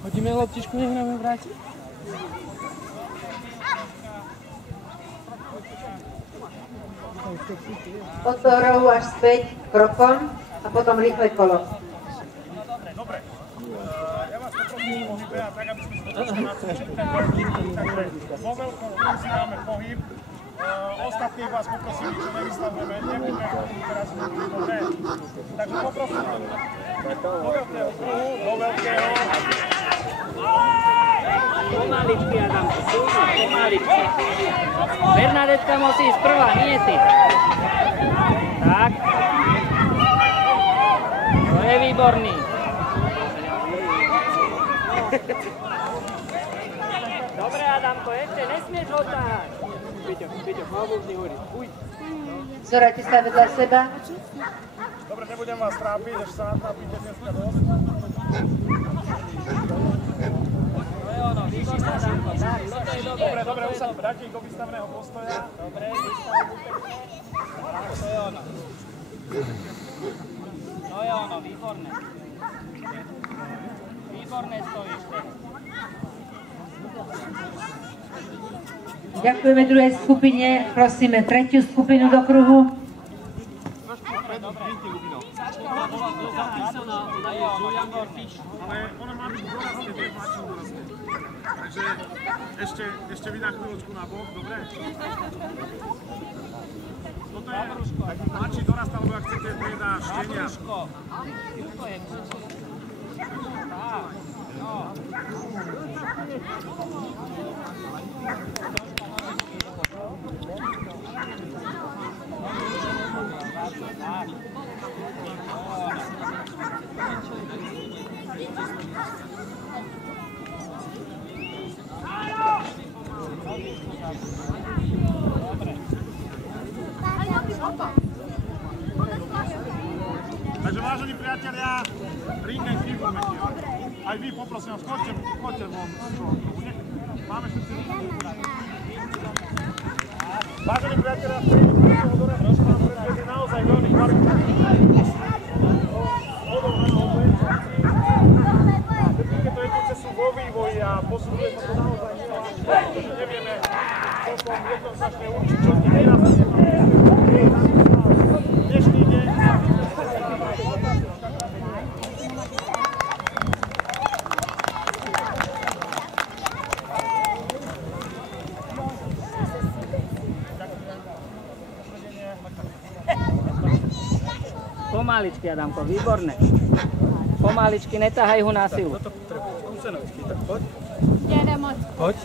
Hodíme loptičku, nech nám ju vráti. Od toho rohu až späť krokom a potom rýchle kolo. Dobre. Ja vás poprosím o pohybe a tak, aby sme sa trošku nacvičili ten pohyb. Takže vo veľkom si dáme pohyb. Ostatných vás poprosím, čo nevystavujeme, nebudeme teraz dobre. Takže poprosím do veľkého kruhu, do veľkého. Pomaličky, Adamku, pomaličky. Bernadetka musí ísť prvá, nie ty. Tak. To je výborný. Dobre, Adamko, ešte nesmieš ho ťahať. Peťo, hlavu už nehorí. Zorajte sa vedľa seba. Dobre, nebudem vás trápiť, až sa natrápite dneska dosť. Dobre, už sa vrátim do výstavného postoja. Dobre, výstavu pekne. To je ono. To je ono, výborné. Výborné stojíš teraz. Ďakujeme druhej skupine. Prosíme tretiu skupinu do kruhu. Dobre. Ale ona má byť dorastie, nie páčim dorastie. Takže ešte vy na chvíľočku na bok, dobre? Toto je mladší dorast, alebo ak chcete, trieda štenia. Tuto je. Tak, no. Takže vážení priatelia, ringen Kiburmeky. Aj vy poprosím vás, choďte von z toho kruhu. Máme všetci vážení priatelia, prvého dorastu nám predvedli naozaj veľmi kvalitný. Všetky to jednice sú vo vývoji a posúduje sa to naozaj neľahko, pretože nevieme celkom jednoznačne určiť, čo z nich vyrastie. Dnešný deň Pomaličky, Adamko, výborné. Pomaličky, netahaj ho na silu. Skúsenosti, tak poď. Gyere, Mac. Poď.